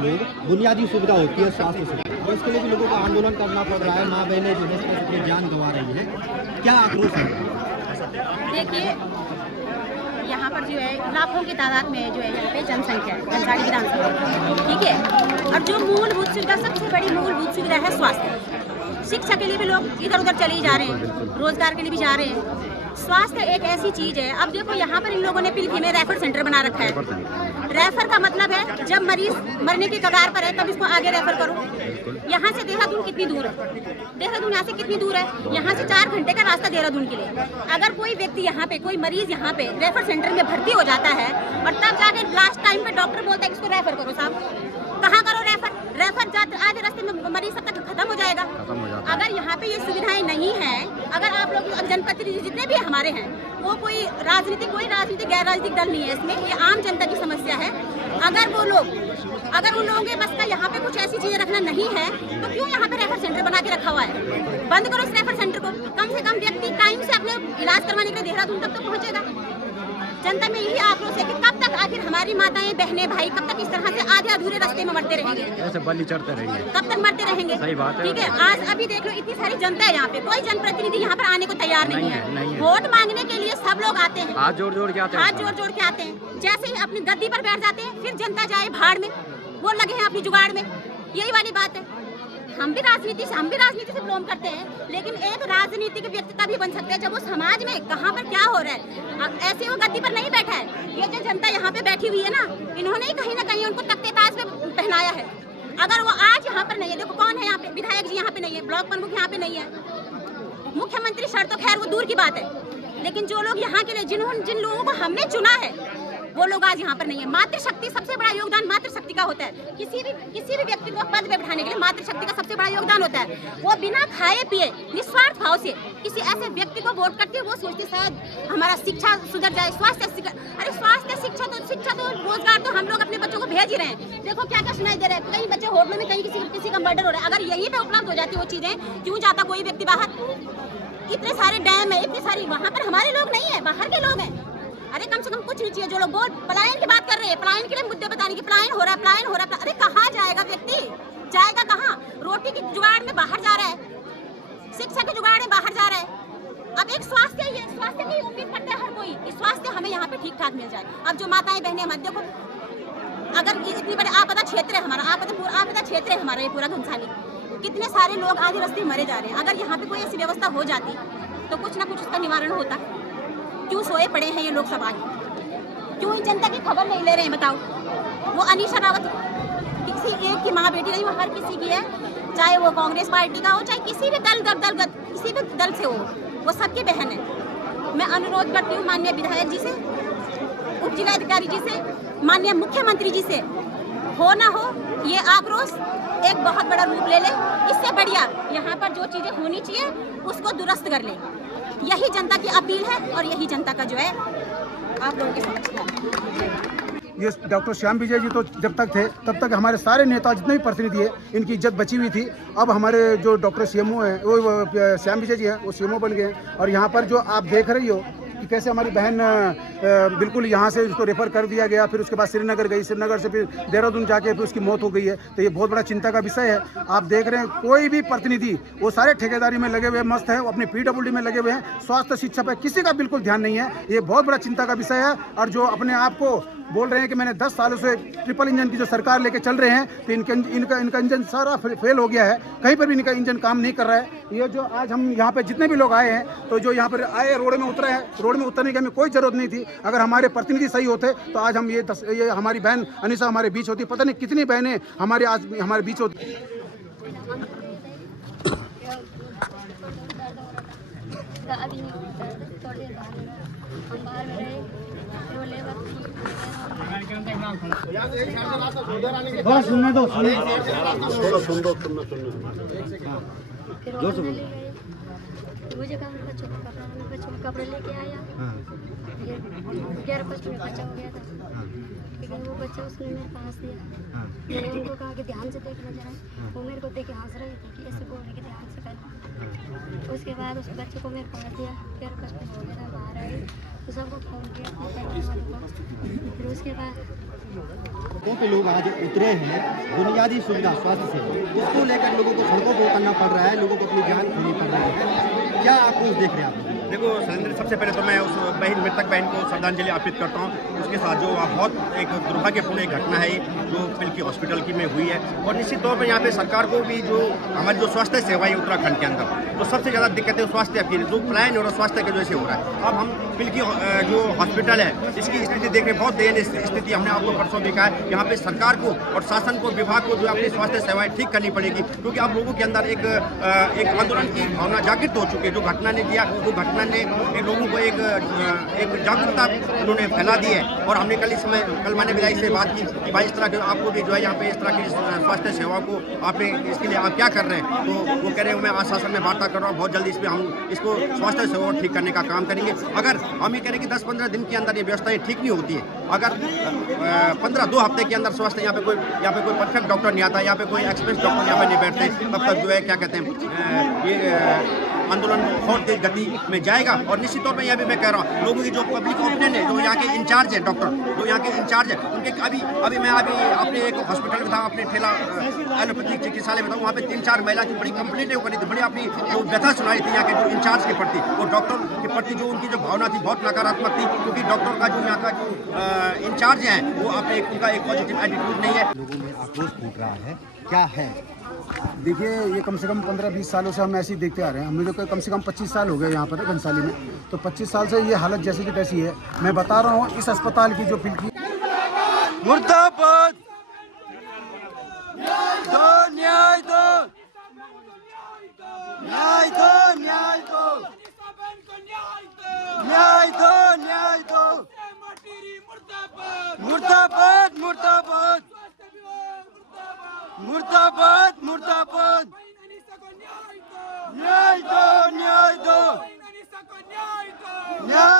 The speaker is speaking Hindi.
लोग बुनियादी सुविधा होती है स्वास्थ्य सुविधा, और इसके लिए भी लोगों को आंदोलन करना पड़ रहा है। माँ बहनें जो है अपनी जान गंवा रही है, क्या आक्रोश है? देखिए, यहाँ पर जो है लाखों की तादाद में जो है यहाँ पे जनसंख्या है, जनसाड़ी विधानसभा, ठीक है। और जो मूलभूत सुविधा, सबसे बड़ी मूलभूत सुविधा है स्वास्थ्य। शिक्षा के लिए भी लोग इधर उधर चले जा रहे हैं, रोजगार के लिए भी जा रहे हैं। स्वास्थ्य एक ऐसी चीज है। अब देखो यहाँ पर इन लोगों ने पिलखी में रेफर सेंटर बना रखा है। रेफर का मतलब है जब मरीज मरने की कगार पर है तब इसको आगे रेफर करो। यहाँ से देहरादून कितनी दूर है? देहरादून यहाँ से कितनी दूर है? यहाँ से 4 घंटे का रास्ता देहरादून के लिए। अगर कोई व्यक्ति यहाँ पे, कोई मरीज यहाँ पे रेफर सेंटर में भर्ती हो जाता है और तब जाके लास्ट टाइम पे डॉक्टर बोलता है कि इसको रेफर करो, साहब कहाँ करो रेफर? रेफर जाते आधे रास्ते में मरीज सब तक खत्म हो जाएगा। अगर यहाँ पे ये सुविधाएं नहीं है, अगर आप लोग जनप्रतिनिधि जितने भी हमारे हैं, वो कोई राजनीतिक गैर राजनीतिक दल नहीं है, इसमें ये आम जनता की समस्या है। अगर उन लोगों के बस का यहाँ पे कुछ ऐसी चीजें रखना नहीं है तो क्यों यहाँ पे रेफर सेंटर बना के रखा हुआ है? बंद करो इस रेफर सेंटर को। कम से कम व्यक्ति टाइम से अपने इलाज करवाने के लिए देहरादून तक तो पहुँचेगा। जनता में यही आक्रोश है कि कब तक आखिर हमारी माताएं बहनें भाई कब तक इस तरह से आधे अधूरे रास्ते में मरते रहेंगे? ऐसे बलि चढ़ते रहेंगे, कब तक मरते रहेंगे? सही बात है। ठीक है, आज अभी देख लो इतनी सारी जनता है यहाँ पे, कोई जनप्रतिनिधि यहाँ पर आने को तैयार नहीं है। वोट मांगने के लिए सब लोग आते हैं, हाथ जोड़ जोड़ के आते हैं, हाथ जोड़ जोड़ के आते हैं। जैसे ही अपनी गद्दी पर बैठ जाते हैं, फिर जनता जाए भाड़ में, वो लगे हैं अपनी जुगाड़ में। यही वाली बात है। हम भी राजनीति से बिलोंग करते हैं, लेकिन एक राजनीतिक व्यक्ति तभी बन सकते हैं जब वो समाज में कहाँ पर क्या हो रहा है। ऐसे वो गद्दी पर नहीं बैठा है। ये जो जनता यहाँ पे बैठी हुई है ना, इन्होंने ही कहीं ना कहीं उनको तख्ते ताज पे पहनाया है। अगर वो आज यहाँ पर नहीं है, देखो कौन है यहाँ पे, विधायक जी यहाँ पे नहीं है, ब्लॉक प्रमुख यहाँ पे नहीं है, मुख्यमंत्री सर तो खैर वो दूर की बात है, लेकिन जो लोग यहाँ के लिए जिन लोगों को हमने चुना है वो लोग आज यहाँ पर नहीं है। मातृशक्ति, सबसे बड़ा योगदान मातृशक्ति का होता है। किसी भी व्यक्ति को पद पे बैठाने के लिए मातृशक्ति का सबसे बड़ा योगदान होता है। वो बिना खाए पिए निस्वार्थ भाव से किसी ऐसे व्यक्ति को वोट करती है, वो सोचती शायद हमारा शिक्षा सुधर जाए, अरे स्वास्थ्य शिक्षा तो रोजगार तो हम लोग अपने बच्चों को भेज ही रहे हैं। देखो क्या क्या सुनाई दे रहा है, कई बच्चे होटलों में, कहीं किसी का मर्डर हो रहा है। अगर यहीं पे उपलब्ध हो जाती वो चीजें, क्यों जाता कोई व्यक्ति बाहर? इतने सारे डैम है, इतनी सारी, वहाँ पर हमारे लोग नहीं है, बाहर के लोग हैं। अरे कम से कम कुछ नहीं चाहिए। जो लोग पलायन की बात कर रहे हैं, पलायन के लिए मुद्दे बताने की, पलायन हो रहा है। अरे कहाँ जाएगा व्यक्ति? जाएगा कहाँ? रोटी की जुगाड़ में बाहर जा रहा है, शिक्षा के जुगाड़ में बाहर जा रहा है। अब एक स्वास्थ्य की उम्मीद करता है हर कोई कि स्वास्थ्य हमें यहाँ पे ठीक ठाक मिल जाए। अब जो माताएं बहनें हमारे, देखो अगर इतनी बड़े आपदा क्षेत्र है हमारा, आपदा क्षेत्र है हमारा ये पूरा घनसाली, कितने सारे लोग आधे रास्ते मरे जा रहे हैं। अगर यहाँ पे कोई ऐसी व्यवस्था हो जाती तो कुछ ना कुछ उसका निवारण होता। क्यों सोए पड़े हैं ये लोग सब आज? क्यों इन जनता की खबर नहीं ले रहे हैं? बताओ। वो अनीशा रावत किसी एक की माँ बेटी नहीं, वो हर किसी की है, चाहे वो कांग्रेस पार्टी का हो, चाहे किसी भी किसी भी दल से हो, वो सबकी बहन है। मैं अनुरोध करती हूँ माननीय विधायक जी से, उप जिलाधिकारी जी से, माननीय मुख्यमंत्री जी से, हो ना हो ये आक्रोश एक बहुत बड़ा रूप ले ले। इससे बढ़िया यहाँ पर जो चीजें होनी चाहिए उसको दुरुस्त कर ले। यही जनता की अपील है और यही जनता का जो है आप लोगों की समझ है। ये डॉक्टर श्याम विजय जी तो जब तक थे तब तक हमारे सारे नेता जितने भी प्रतिनिधि है इनकी इज्जत बची हुई थी। अब हमारे जो डॉक्टर सीएमओ हैं, वो श्याम विजय जी हैं, वो सीएमओ बन गए हैं। और यहाँ पर जो आप देख रही हो कि कैसे हमारी बहन बिल्कुल यहाँ से उसको रेफर कर दिया गया, फिर उसके बाद श्रीनगर गई, श्रीनगर से फिर देहरादून जाके फिर उसकी मौत हो गई है। तो ये बहुत बड़ा चिंता का विषय है। आप देख रहे हैं कोई भी प्रतिनिधि, वो सारे ठेकेदारी में लगे हुए मस्त है, वो अपनी PWD में लगे हुए हैं, स्वास्थ्य शिक्षा पर किसी का बिल्कुल ध्यान नहीं है। ये बहुत बड़ा चिंता का विषय है। और जो अपने आप को बोल रहे हैं कि मैंने 10 सालों से ट्रिपल इंजन की जो सरकार लेके चल रहे हैं, तो इनका इंजन सारा फेल हो गया है, कहीं पर भी इनका इंजन काम नहीं कर रहा है। ये जो आज हम यहाँ पे जितने भी लोग आए हैं, तो जो यहाँ पर आए रोड में उतरे हैं, रोड में उतरने की हमें कोई जरूरत नहीं थी। अगर हमारे प्रतिनिधि सही होते तो आज हम ये हमारी बहन अनीसा हमारे बीच होती, पता नहीं कितनी बहनें हमारे बीच होती। सुनने दो, मुझे बच्चों को कपड़े लेके आया। 11-5 में बच्चा हो गया था, लेकिन वो बच्चा उसने मेरे पास दिया। मैंने उनको कहा कि ध्यान से देखना जरा। वो मेरे को देख के हंस रही थी कि ऐसे बोल रही कि ध्यान से कर। उसके बाद उस बच्चे को मेरे पास दिया। 11-5 में हो गया, बाहर आई, तो सबको फोन किया फिर उसके बाद पे लोग आज उतरे हैं बुनियादी सुविधा स्वास्थ्य सेवा उसको लेकर लोगों को सड़कों पर उतरना पड़ रहा है, लोगों को अपनी जान खोनी पड़ रही है। क्या आक्रोश देख रहे हैं आप? देखो सलेंद्र, सबसे पहले तो मैं उस मृतक बहन को श्रद्धांजलि अर्पित करता हूँ। उसके साथ जो बहुत एक दुर्भाग्यपूर्ण एक घटना है जो पिलकी हॉस्पिटल की में हुई है, और निश्चित तौर पर यहाँ पे सरकार को भी जो हमारी जो स्वास्थ्य सेवा है उत्तराखंड के अंदर तो सबसे ज़्यादा दिक्कतें स्वास्थ्य की जो पलायन और स्वास्थ्य की वजह से हो रहा है। अब हम पिलकी जो हॉस्पिटल है इसकी स्थिति देख रहे, बहुत दयनीय स्थिति। हमने आपको परसों देखा है, यहाँ पे सरकार को और शासन को, विभाग को जो अपनी स्वास्थ्य सेवाएं ठीक करनी पड़ेगी, क्योंकि अब लोगों के अंदर एक आंदोलन की भावना जागृत हो चुकी है। जो घटना ने दिया, वो घटना ने लोगों को एक जागरूकता उन्होंने फैला दी है। और हमने कल मैंने विधायक से बात की कि भाई इस तरह के आपको भी जो है यहाँ पे इस तरह की स्वास्थ्य सेवा को आपने इसके लिए आप क्या कर रहे हैं, तो वो कह रहे हैं मैं आश्वासन में वार्ता कर रहा हूँ, बहुत जल्दी इसमें हम इसको स्वास्थ्य सेवा ठीक करने का काम करेंगे। अगर हम ये कह रहे हैं कि 10-15 दिन के अंदर ये व्यवस्थाएं ठीक नहीं होती है, अगर 2 हफ्ते के अंदर स्वास्थ्य यहाँ पे कोई परफेक्ट डॉक्टर नहीं आता, यहाँ पे कोई एक्सपर्ट डॉक्टर यहाँ पे नहीं बैठते, तब तक जो है क्या कहते हैं ये आंदोलन बहुत तेज गति में जाएगा। और निश्चित तौर पर यह भी मैं कह रहा हूँ, लोगों की जो पब्लिक ओपिनियन है, जो यहाँ के इंचार्ज है डॉक्टर, जो यहाँ के इंचार्ज है, उनके अभी मैं अपने एक हॉस्पिटल में था, अपने ठेला एलोपैथिक चिकित्सालय में था, वहाँ पे 3-4 महिला की बड़ी कंप्लेंटें करी थी, बड़ी अपनी जो व्यथा सुनाई थी यहाँ के जो इंचार्ज के प्रति, वो डॉक्टर के प्रति जो उनकी जो भावना थी बहुत नकारात्मक थी, क्योंकि डॉक्टर का जो यहाँ का जो इंचार्ज है वो अपने उनका एक पॉजिटिव एटीट्यूड नहीं है। लोगों में आक्रोश फूट रहा है, क्या है? देखिए, ये कम से कम 15-20 सालों से हम ऐसे ही देखते आ रहे हैं। हम लोग को कम से कम 25 साल हो गए यहाँ पर घनसाली में, तो 25 साल से ये हालत जैसी की तैसी है। मैं बता रहा हूँ, इस अस्पताल की जो पिलकी मुर्दाबाद, न्याय दो, न्याय दो, न्याय दो, न्याय दो, न्याय दो, मुर्दाबाद, मुर्दाबाद, मुर्दाबाद, मुर्दाबाद, न्याय दो, न्याय दो, न्याय